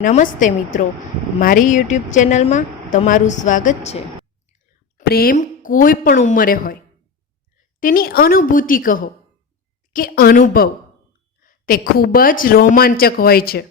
નમસ્તે મિત્રો, મારી યુટ્યુબ ચેનલમાં તમારું સ્વાગત છે. પ્રેમ કોઈ પણ ઉંમરે હોય, તેની અનુભૂતિ કહો કે અનુભવ, તે ખૂબ જ રોમાંચક હોય છે.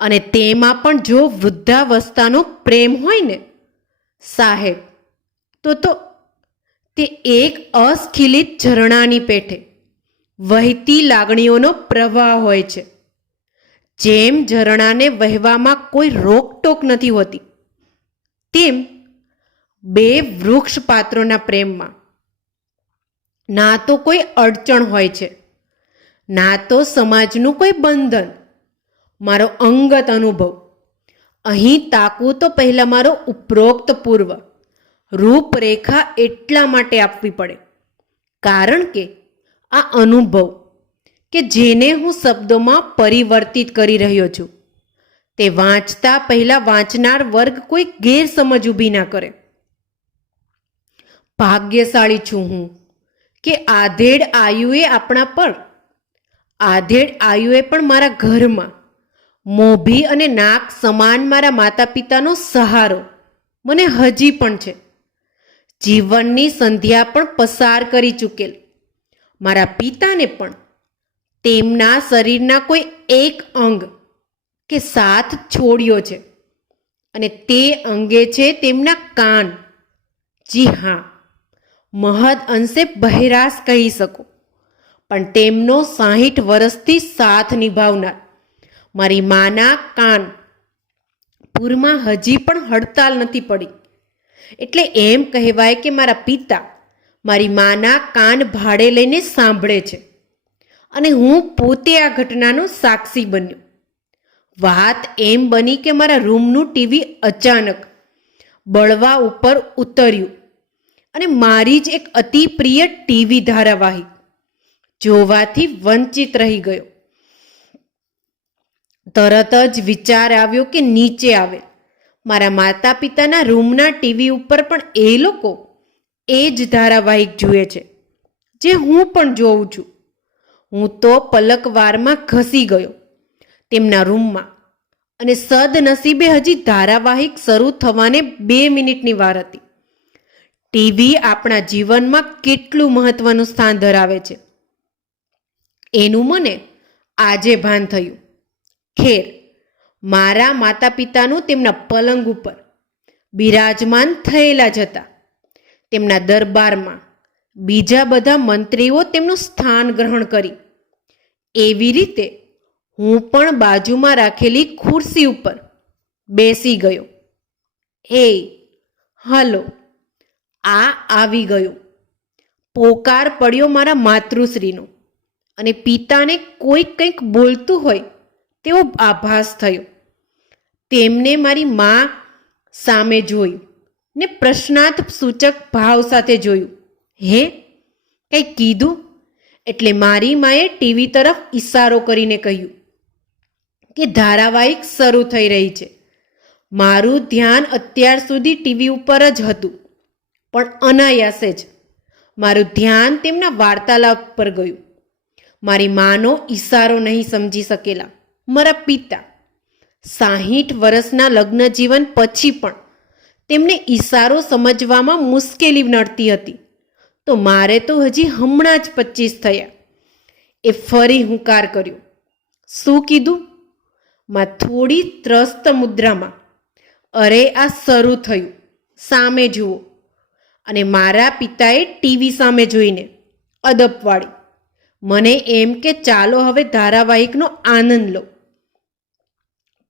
અને તેમાં પણ જો વૃદ્ધાવસ્થાનો પ્રેમ હોય ને સાહેબ, તો તે એક અસ્ખલિત ઝરણાની પેઠે વહેતી લાગણીઓનો પ્રવાહ હોય છે. જેમ ઝરણાને વહેવામાં કોઈ રોકટોક નથી હોતી, તેમ બે વૃક્ષ પાત્રોના પ્રેમમાં ના તો કોઈ અડચણ હોય છે, ના તો સમાજનું કોઈ બંધન. મારો અંગત અનુભવ અહીં તાકવું તો પહેલા મારો ઉપરોક્ત પૂર્વ રૂપરેખા એટલા માટે આપવી પડે, કારણ કે આ અનુભવ કે જેને હું શબ્દોમાં પરિવર્તિત કરી રહ્યો છું, તે વાંચતા પહેલા વાંચનાર વર્ગ કોઈ ગેરસમજ ઊભી ના કરે. ભાગ્યશાળી છું હું કે આધેડ આયુએ પણ મારા ઘરમાં મોભી અને નાક સમાન મારા માતા પિતાનો સહારો મને હજી પણ છે. જીવનની સંધ્યા પણ પસાર કરી ચૂકેલ મારા પિતાને પણ તેમના શરીરના કોઈ એક અંગ કે સાથ છોડ્યો છે, અને તે અંગે છે તેમના કાન. જી હા, મહદ અંશે બહેરાશ કહી શકો, પણ તેમનો 60 વર્ષથી સાથ નિભાવનાર મારી માના કાન પૂરમાં હજી પણ હડતાલ નથી પડી. એટલે એમ કહેવાય કે મારા પિતા મારી માના કાન ભાડે લઈને સાંભળે છે, અને હું પોતે આ ઘટનાનો સાક્ષી બન્યો. વાત એમ બની કે મારા રૂમનું ટીવી અચાનક બળવા ઉપર ઉતર્યું, અને મારી જ એક અતિ પ્રિય ટીવી ધારાવાહિક જોવાથી વંચિત રહી ગયો. તરત જ વિચાર આવ્યો કે નીચે આવે મારા માતા પિતાના રૂમના ટીવી ઉપર પણ એ લોકો એ જ ધારાવાહિક જુએ છે જે હું પણ જોઉં છું. હું તો પલકવારમાં ઘસી ગયો તેમના રૂમમાં, અને સદનસીબે હજી ધારાવાહિક શરૂ થવાને 2 મિનિટની વાર હતી. ટીવી આપણા જીવનમાં કેટલું મહત્વનું સ્થાન ધરાવે છે એનું મને આજે ભાન થયું. ખેર, મારા માતા પિતાનું તેમના પલંગ ઉપર બિરાજમાન થયેલા જ હતા. તેમના દરબારમાં બીજા બધા મંત્રીઓ તેમનું સ્થાન ગ્રહણ કરી, એવી રીતે હું પણ બાજુમાં રાખેલી ખુરશી ઉપર બેસી ગયો. એ હલો, આ આવી ગયો. પોકાર પડ્યો મારા માતૃશ્રીનો, અને પિતાને કોઈ કંઈક બોલતું હોય તેવો આભાસ થયો. તેમને મારી મા સામે જોયું ને પ્રશ્નાર્થ સૂચક ભાવ સાથે જોયું. હે, કંઈ કીધું? એટલે મારી માએ ટીવી તરફ ઈશારો કરીને કહ્યું કે ધારાવાહિક શરૂ થઈ રહી છે. મારું ધ્યાન અત્યાર સુધી ટીવી ઉપર જ હતું, પણ અનાયાસે જ મારું ધ્યાન તેમના વાર્તાલાપ પર ગયું. મારી માનો ઈશારો નહીં સમજી શકેલા મારા પિતા 60 વર્ષના લગ્ન જીવન પછી પણ તેમને ઈશારો સમજવામાં મુશ્કેલી નડતી હતી, તો મારે તો હજી હમણાં જ 25 થયા. એ ફરી હુંકાર કર્યો. શું કીધું? માં થોડી ત્રસ્ત મુદ્રામાં, અરે આ શરૂ થયું, સામે જુઓ. અને મારા પિતાએ ટીવી સામે જોઈને અદપ વાળી મને એમ કે ચાલો હવે ધારાવાહિકનો આનંદ લો.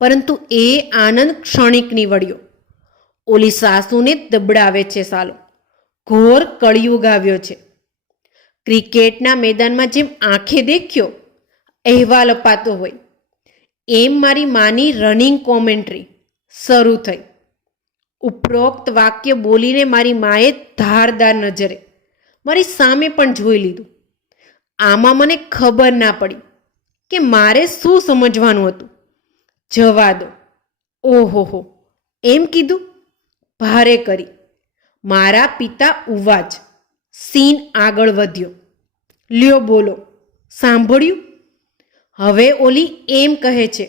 પરંતુ એ આનંદ ક્ષણિક નીવડ્યો. ઓલી સાસુને દબડાવે છે સાલો, ઘોર કળિયુગ આવ્યો છે. ક્રિકેટના મેદાનમાં જેમ આંખે દેખ્યો અહેવાલ અપાતો હોય, એમ મારી માની રનિંગ કોમેન્ટ્રી શરૂ થઈ. ઉપરોક્ત વાક્ય બોલીને મારી માએ ધારદાર નજરે મારી સામે પણ જોઈ લીધું. આમાં મને ખબર ના પડી કે મારે શું સમજવાનું હતું. જવા દો. ઓહોહો, એમ કીધું? ભારે કરી મારા પિતા ઉવાજ. સીન આગળ વધ્યો. લ્યો બોલો, સાંભળ્યું? હવે ઓલી એમ કહે છે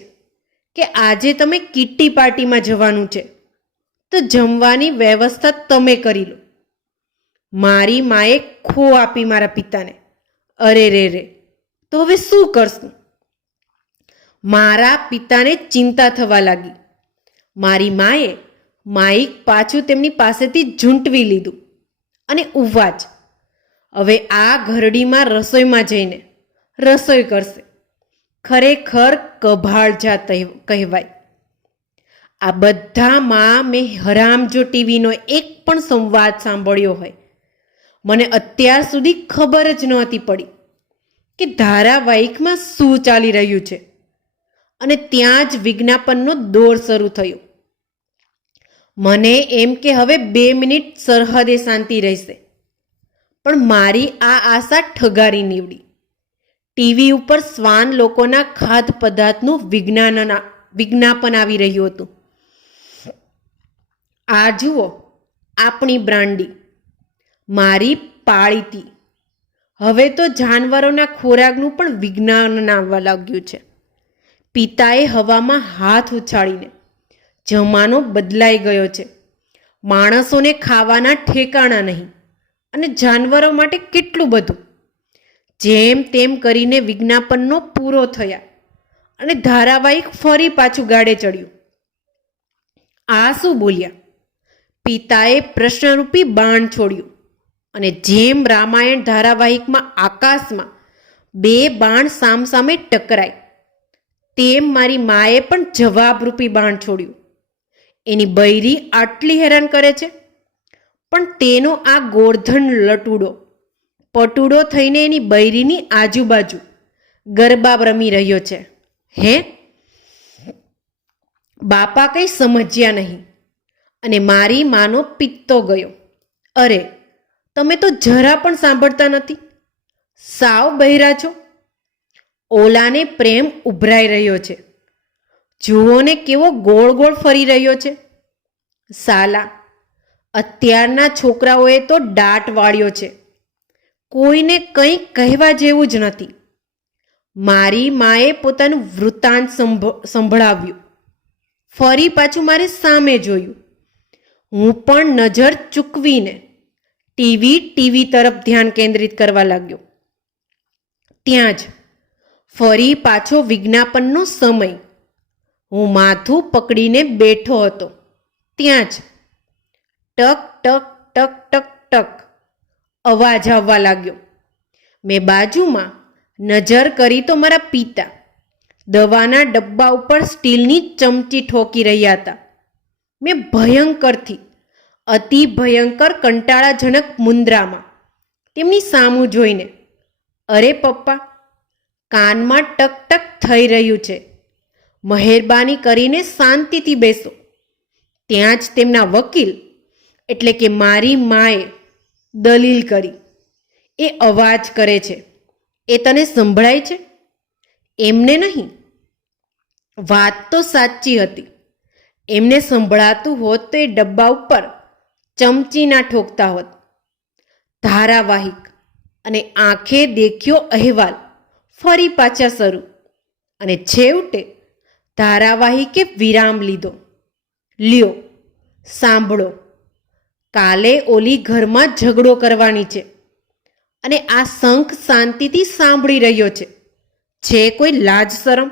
કે આજે તમે કિટ્ટી પાર્ટીમાં જવાનું છે, તો જમવાની વ્યવસ્થા તમે કરી લો. મારી માએ ખો આપી મારા પિતાને. અરે રે રે, તો હવે શું કરશું? મારા પિતાને ચિંતા થવા લાગી. મારી માએ માઇક પાછું તેમની પાસેથી ઝૂંટવી લીધું અને ઉવ્વા જ હવે આ ઘરડીમાં રસોઈમાં જઈને રસોઈ કરશે. ખરેખર કભાળજાત કહેવાય. આ બધામાં મેં હરામજો ટીવીનો એક પણ સંવાદ સાંભળ્યો હોય. મને અત્યાર સુધી ખબર જ નહોતી પડી કે ધારાવાહિકમાં શું ચાલી રહ્યું છે, અને ત્યાં જ વિજ્ઞાપનનો દોર શરૂ થયો. મને એમ કે હવે 2 મિનિટ સરહદે શાંતિ રહેશે, પણ મારી આ આશા ઠગારી નીવડી. ટીવી ઉપર શ્વાન લોકોના ખાદ્ય પદાર્થનું વિજ્ઞાપન આવી રહ્યું હતું. આ જુઓ, આપણી બ્રાન્ડી, મારી પાળીતી. હવે તો જાનવરોના ખોરાકનું પણ વિજ્ઞાન આવવા લાગ્યું છે. પિતાએ હવામાં હાથ ઉછાળીને, જમાનો બદલાઈ ગયો છે. માણસોને ખાવાના ઠેકાણા નહીં, અને જાનવરો માટે કેટલું બધું. જેમ તેમ કરીને વિજ્ઞાપનનો પૂરો થયા અને ધારાવાહિક ફરી પાછું ગાડે ચડ્યું. આ શું બોલ્યા? પિતાએ પ્રશ્નરૂપી બાણ છોડ્યું, અને જેમ રામાયણ ધારાવાહિકમાં આકાશમાં 2 બાણ સામસામે ટકરાય, તેમ મારી માએ પણ જવાબરૂપી બાણ છોડ્યું. એની બૈરી આટલી હેરાન કરે છે, પણ તેનો આ ગોરધન લટુડો પટુડો થઈને એની બૈરીની આજુબાજુ ગરબા રમી રહ્યો છે. હે બાપા કંઈ સમજ્યા નહીં, અને મારી માનો પિત્તો ગયો. અરે, તમે તો જરા પણ સાંભળતા નથી, સાવ બહેરા છો. ઓલાને પ્રેમ ઉભરાઈ રહ્યો છે. જુઓ ને કેવો ગોળ ગોળ ફરી રહ્યો છે. સાલા, અત્યારના છોકરાઓએ તો દાટ વાળ્યો છે. કોઈને કંઈ કહેવા જેવું જ નથી. મારી માએ પોતાનું વૃત્તાંત સંભળાવ્યું. ફરી પાછું મારે સામે જોયું. હું પણ નજર ચૂકવીને ટીવી તરફ ધ્યાન કેન્દ્રિત કરવા લાગ્યો. ત્યાં જ ફરી પાછો વિજ્ઞાપનનો સમય. હું માથું પકડીને બેઠો હતો. ત્યાં જ ટક ટક ટક ટક ટક અવાજ આવવા લાગ્યો. મેં બાજુમાં નજર કરી તો મારા પિતા દવાના ડબ્બા ઉપર સ્ટીલની ચમચી ઠોકી રહ્યા હતા. મેં ભયંકરથી અતિ ભયંકર કંટાળાજનક મુદ્રામાં તેમની સામું જોઈને, અરે પપ્પા, કાનમાં ટક ટક થઈ રહ્યું છે, મહેરબાની કરીને શાંતિથી બેસો. ત્યાં જ તેમના વકીલ એટલે કે મારી માએ દલીલ કરી, એ અવાજ કરે છે, એ તને સંભળાય છે? એમને નહીં. વાત તો સાચી હતી. એમને સંભળાતું હોત તો એ ડબ્બા ઉપર ચમચી ના ઠોકતા હોત. ધારાવાહિક અને આંખે દેખ્યો અહેવાલ ફરી પાછા શરૂ, અને છેવટે ધારાવાહિકે વિરામ લીધો. લ્યો, સાંભળો, કાલે ઓલી ઘરમાં ઝઘડો કરવાની છે, અને આ શંખ શાંતિથી સાંભળી રહ્યો છે. છે કોઈ લાજ શરમ?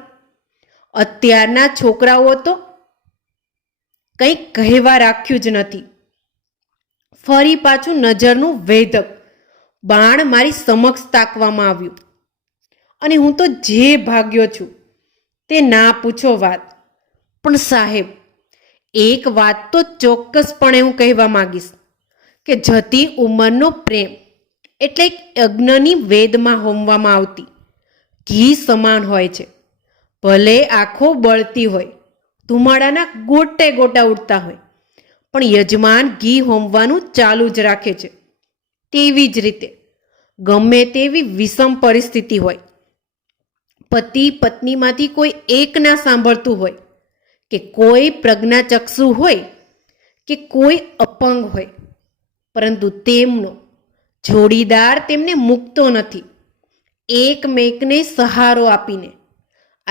અત્યારના છોકરાઓ તો કંઈ કહેવા રાખ્યું જ નથી. ફરી પાછું નજરનું વેધક બાણ મારી સમક્ષ તાકવામાં આવ્યું, અને હું તો જે ભાગ્યો છું તે ના પૂછો વાત. પણ સાહેબ, એક વાત તો ચોક્કસપણે હું કહેવા માંગીશ કે જતી ઉંમરનો પ્રેમ એટલે એક યજ્ઞની વેદમાં હોમવામાં આવતી ઘી સમાન હોય છે. ભલે આંખો બળતી હોય, ધુમાડાના ગોટે ગોટા ઉડતા હોય, પણ યજમાન ઘી હોમવાનું ચાલુ જ રાખે છે. તેવી જ રીતે ગમે તેવી વિષમ પરિસ્થિતિ હોય, પતિ પત્નીમાંથી કોઈ એક ના સાંભળતું હોય, કે કોઈ પ્રજ્ઞાચક્ષુ હોય, કે કોઈ અપંગ હોય, પરંતુ તેમનો જોડીદાર તેમને મૂકતો નથી. એકમેકને સહારો આપીને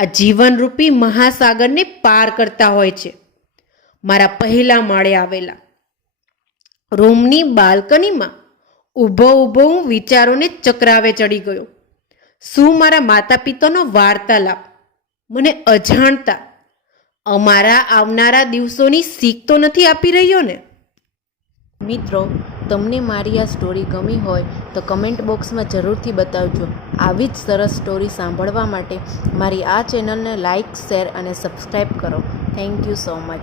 આ જીવનરૂપી મહાસાગરને પાર કરતા હોય છે. મારા પહેલા માળે આવેલા રૂમની બાલ્કનીમાં ઊભો ઊભો હું વિચારોને ચક્રાવે ચડી ગયો. શું મારા માતા પિતાનો વાર્તાલાપ મને અજાણતા અમારા આવનારા દિવસોની શીખ તો નથી આપી રહ્યો ને? મિત્રો, તમને મારી આ સ્ટોરી ગમી હોય તો કમેન્ટ બોક્સમાં જરૂરથી બતાવજો. આવી જ સરસ સ્ટોરી સાંભળવા માટે મારી આ ચેનલને લાઇક, શેર અને સબસ્ક્રાઈબ કરો. Thank you so much.